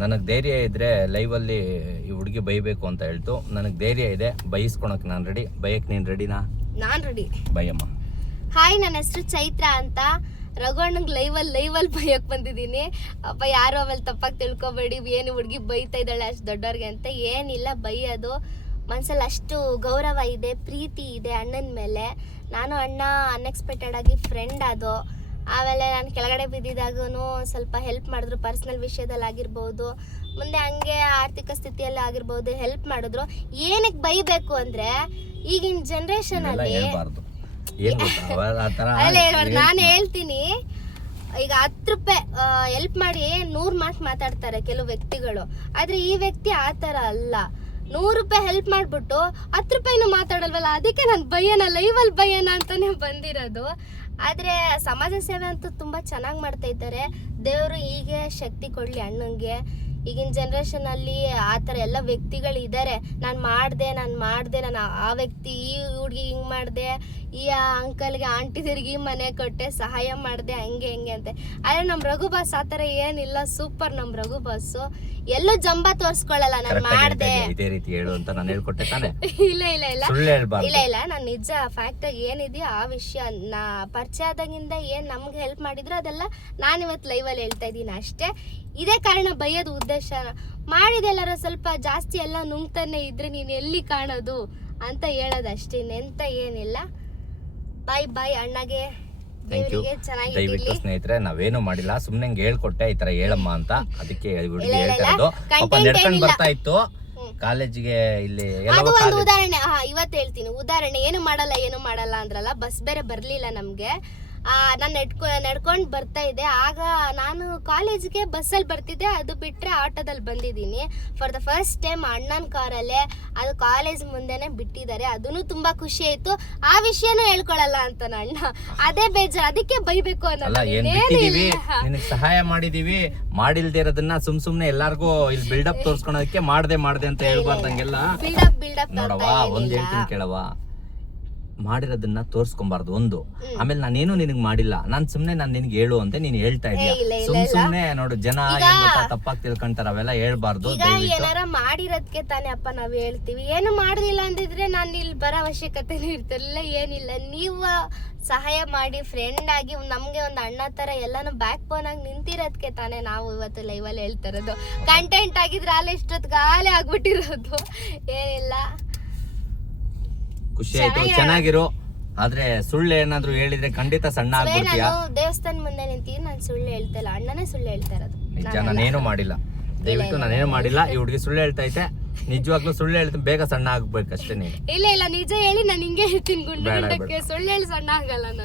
ನನಗೆ ಧೈರ್ಯ ಇದ್ರೆ ಲೈವಲ್ಲಿ ಈ ಹುಡುಗಿ ಬೈಬೇಕು ಅಂತ ಹೇಳ್ತು. ನನಗೆ ಧೈರ್ಯ ಇದೆ, ಬೈಸ್ಕೊಳಕ್ ನಾನು ರೆಡಿ. ಬೈಯಕ್ ನೀನ್ ರೆಡಿನಾ? ನಾನ್ ರೆಡಿ. ಬೈಯಮ್ಮ. ಹಾಯ್, ನನ್ನ ಹೆಸರು ಚೈತ್ರ ಅಂತ. ರಘುಣ್ಣಂಗೆ ಲೈವಲ್ಲಿ ಬೈಯಕ್ ಬಂದಿದ್ದೀನಿ. ಅಪ್ಪ ಯಾರು ಆಮೇಲೆ ತಪ್ಪಾಗಿ ತಿಳ್ಕೊಬೇಡಿ, ಏನು ಹುಡುಗಿ ಬೈತಾ ಇದ್ದಾಳೆ ಅಷ್ಟು ದೊಡ್ಡವ್ರಿಗೆ ಅಂತ. ಏನಿಲ್ಲ, ಬೈಯೋದು ಮನ್ಸಲ್ಲಿ ಅಷ್ಟು ಗೌರವ ಇದೆ, ಪ್ರೀತಿ ಇದೆ ಅಣ್ಣನ ಮೇಲೆ. ನಾನು ಅಣ್ಣ ಅನ್ಎಕ್ಸ್ಪೆಕ್ಟೆಡ್ ಆಗಿ ಫ್ರೆಂಡ್ ಅದು. ಆಮೇಲೆ ನಾನು ಕೆಳಗಡೆ ಬಿದ್ದಿದ್ದಾಗೂ ಸ್ವಲ್ಪ ಹೆಲ್ಪ್ ಮಾಡಿದ್ರು, ಪರ್ಸ್ನಲ್ ವಿಷಯದಲ್ಲಿ ಆಗಿರ್ಬೋದು, ಮುಂದೆ ಹಂಗೆ ಆರ್ಥಿಕ ಸ್ಥಿತಿಯಲ್ಲಿ ಆಗಿರ್ಬೋದು, ಹೆಲ್ಪ್ ಮಾಡಿದ್ರು. ಏನಕ್ಕೆ ಬೈಬೇಕು ಅಂದ್ರೆ ಈಗಿನ ಜನ್ರೇಷನ್ ಅಲ್ಲಿ ನಾನು ಹೇಳ್ತೀನಿ, ಈಗ 10 ರೂಪಾಯಿ ಹೆಲ್ಪ್ ಮಾಡಿ 100 ಮಾತು ಮಾತಾಡ್ತಾರೆ ಕೆಲವು ವ್ಯಕ್ತಿಗಳು. ಆದ್ರೆ ಈ ವ್ಯಕ್ತಿ ಆ ತರ ಅಲ್ಲ. 100 ರೂಪಾಯಿ ಹೆಲ್ಪ್ ಮಾಡ್ಬಿಟ್ಟು 10 ರೂಪಾಯಿನೂ ಮಾತಾಡಲ್ವಲ್ಲ, ಅದಕ್ಕೆ ನಾನು ಬೈಯನ ಲೈವಲ್ಲಿ ಬೈಯನ ಅಂತಾನೆ ಬಂದಿರೋದು. ಆದ್ರೆ ಸಮಾಜ ಸೇವೆ ಅಂತೂ ತುಂಬಾ ಚೆನ್ನಾಗಿ ಮಾಡ್ತಾ ಇದ್ದಾರೆ. ದೇವರು ಹೀಗೆ ಶಕ್ತಿ ಕೊಡ್ಲಿ ಅಣ್ಣಂಗೆ. ಈಗಿನ ಜನ್ರೇಷನ್ ಅಲ್ಲಿ ಆ ಥರ ಎಲ್ಲ ವ್ಯಕ್ತಿಗಳು ಇದ್ದಾರೆ. ನಾನು ಆ ವ್ಯಕ್ತಿ, ಈ ಹುಡುಗಿ ಹಿಂಗೆ ಮಾಡಿದೆ, ಈ ಅಂಕಲ್ಗೆ ಆಂಟಿದರಿಗೆ ಈ ಮನೆ ಕೊಟ್ಟೆ, ಸಹಾಯ ಮಾಡಿದೆ, ಹಂಗೆ ಅಂತ. ಆದರೆ ನಮ್ಮ ರಘು ಬಾಸ್ ಆ ಥರ ಏನಿಲ್ಲ. ಸೂಪರ್ ನಮ್ಮ ರಘು ಬಾಸು. ಎಲ್ಲೂ ಜಂಬ ತೋರಿಸ್ಕೊಳ್ಳಲ್ಲ. ನಾನು ಮಾಡಿದೆ ಇದೇ ರೀತಿ ಹೇಳು ಅಂತ ನಾನು ಹೇಳ್ಕೊಟ್ಟೆ ತಾನೆ. ಇಲ್ಲ ನಾನು ನಿಜ ಫ್ಯಾಕ್ಟ್ ಏನಿದೆಯೋ ಆ ವಿಷಯ ನಾ ಪರಿಚಯ ಆದಾಗಿಂದ ಏನ್ ನಮ್ಗೆ ಹೆಲ್ಪ್ ಮಾಡಿದ್ರು ಅದೆಲ್ಲ ನಾನಿವತ್ತು ಲೈವಲ್ಲಿ ಹೇಳ್ತಾ ಇದ್ದೀನಿ ಅಷ್ಟೇ. ಇದೇ ಕಾರಣ ಬೈಯೋದು ಉದ್ದೇಶ. ಮಾಡಿದೆಲ್ಲರ ಸ್ವಲ್ಪ ಜಾಸ್ತಿ ಎಲ್ಲ ನುಂಗ್ತಾನೆ ಇದ್ರೆ ನೀನ್ ಎಲ್ಲಿ ಕಾಣೋದು ಅಂತ ಹೇಳೋದಷ್ಟೇ, ಇನ್ನೆಂತ ಏನಿಲ್ಲ. ಬಾಯ್ ಅಣ್ಣಗೆ. ದಯವಿಟ್ಟು ಸ್ನೇಹಿತರೆ, ನಾವೇನು ಮಾಡಿಲ್ಲ, ಸುಮ್ನೆ ಹೇಳ್ಕೊಟ್ಟೆ ಈ ತರ ಹೇಳಮ್ಮ ಅಂತ. ಅದಕ್ಕೆ ಹೇಳ್ತಾ ಇರೋದು. ಪಾಪ ನಡ್ಕೊಂಡು ಬರ್ತಾ ಇತ್ತು ಕಾಲೇಜಿಗೆ. ಇಲ್ಲಿ ಅದು ಒಂದು ಉದಾಹರಣೆ ಇವತ್ತು ಹೇಳ್ತೀನಿ. ಉದಾಹರಣೆ ಏನು ಮಾಡಲ್ಲ ಅಂದ್ರಲ್ಲ, ಬಸ್ ಬೇರೆ ಬರ್ಲಿಲ್ಲ ನಮ್ಗೆ. ನಾನು ನಡ್ಕೊಂಡು ಬರ್ತಾ ಇದ್ದೆ. ಆಗ ನಾನು ಕಾಲೇಜ್ಗೆ ಬಸ್ಸಲ್ಲಿ ಬರ್ತಿದ್ದೆ, ಅದು ಬಿಟ್ರೆ ಆಟೋದಲ್ಲಿ ಬಂದಿದ್ದೀನಿ. ಫಾರ್ ದ ಫಸ್ಟ್ ಟೈಮ್ ಅಣ್ಣನ ಕಾರಲ್ಲೇ, ಅದು ಕಾಲೇಜ್ ಮುಂದೆನೆ ಬಿಟ್ಟಿದ್ದಾರೆ. ಅದನ್ನು ತುಂಬಾ ಖುಷಿ ಆಯ್ತು. ಆ ವಿಷಯನೂ ಹೇಳ್ಕೊಳಲ್ಲ ಅಂತ ಅಣ್ಣ, ಅದೇ ಬೇಜಾರು. ಅದಕ್ಕೆ ಬೈಬೇಕು ಅನ್ನೋದು. ನಿನಗೆ ಸಹಾಯ ಮಾಡಿದೀವಿ, ಮಾಡಿಲ್ದೇ ಇರೋದನ್ನ ಸುಮ್ನೆ ಎಲ್ಲಾರ್ಗು ಇಲ್ಲಿ ಬಿಲ್ಡಪ್ ತೋರ್ಸ್ಕೊಳೋದಕ್ಕೆ ಮಾಡ್ದೆ ಅಂತ ಹೇಳ್ಬಾರ್ದಂಗೆಲ್ಲ. ಬಿಲ್ಡಪ್ ನೋಡವಾ, ಒಂದ್ ಹೇಳ್ತೀನಿ ಕೇಳವಾ, ಮಾಡಿರೋದನ್ನ ತೋರ್ಸ್ಕೊಂಬಾರ್ದು ಒಂದು. ಆಮೇಲೆ ನಾನೇನು ನಿನಗ್ ಮಾಡಿಲ್ಲ, ನಾನ್ ನಿನಗೆ ಹೇಳು ಅಂತ ನೀನ್ ಹೇಳ್ತಾ ಇದೀಯ. ಸುಮ್ನೆ ನೋಡು, ಜನ ತಪ್ಪಾಗಿ ತಿಳ್ಕೊಂತಾರ, ಅವೆಲ್ಲ ಹೇಳ್ಬಾರ್ದು. ಏನಾರ ಮಾಡಿರೋದಕ್ಕೆ ತಾನೇ ಅಪ್ಪ ನಾವ್ ಹೇಳ್ತೀವಿ. ಏನು ಮಾಡುದಿಲ್ಲ ಅಂದಿದ್ರೆ ನಾನು ಇಲ್ಲಿ ಬರೋ ಅವಶ್ಯಕತೆನೂ ಇರ್ತಿರ್ಲಿಲ್ಲ, ಏನಿಲ್ಲ. ನೀವು ಸಹಾಯ ಮಾಡಿ ಫ್ರೆಂಡ್ ಆಗಿ ನಮ್ಗೆ ಒಂದು ಅಣ್ಣ ತರ ಎಲ್ಲಾನು ಬ್ಯಾಕ್ ಬೋನ್ ಆಗಿ ನಿಂತಿರೋದಕ್ಕೆ ತಾನೇ ನಾವು ಇವತ್ತು ಲೈವಲ್ಲಿ ಹೇಳ್ತಾ ಇರೋದು. ಕಂಟೆಂಟ್ ಆಗಿದ್ರೆ ಅಲ್ಲಿ ಇಷ್ಟೊತ್ತಿಗಾಲೇ ಆಗ್ಬಿಟ್ಟಿರೋದು. ಏನಿಲ್ಲ, ಖುಷಿ ಆಯ್ತು, ಚೆನ್ನಾಗಿರೋ. ಆದ್ರೆ ಸುಳ್ಳು ಏನಾದ್ರು ಹೇಳಿದ್ರೆ ಖಂಡಿತ ಸಣ್ಣ ಆಗ್ಬಿಡ್ತೀಯ. ದೇವಸ್ಥಾನ ಮುಂದೆ ನಿಂತೀನಿ, ನಾನು ಸುಳ್ಳು ಹೇಳ್ತಾ ಇಲ್ಲ, ಅಣ್ಣನೇ ಸುಳ್ಳು ಹೇಳ್ತಾ ಇರೋದು. ನಿಜ, ನಾನೇನು ಮಾಡಿಲ್ಲ. ದಯವಿಟ್ಟು ನಾನೇನು ಮಾಡಿಲ್ಲ. ಈ ಹುಡುಗಿ ಸುಳ್ಳು ಹೇಳ್ತಾ ಐತೆ. ನಿಜವಾಗ್ಲೂ ಸುಳ್ಳು ಹೇಳ್ತೀನಿ, ಬೇಗ ಸಣ್ಣ ಆಗ್ಬೇಕಷ್ಟೇ ನೀನು. ಇಲ್ಲ ನಿಜ ಹೇಳಿ ನಾನು ಹಿಂಗೆ ಹೇಳ್ತೀನಿ. ಗುಂಡಕ್ಕೆ ಸುಳ್ಳು ಹೇಳಿ ಸಣ್ಣ ಆಗಲ್ಲ ನಾನು.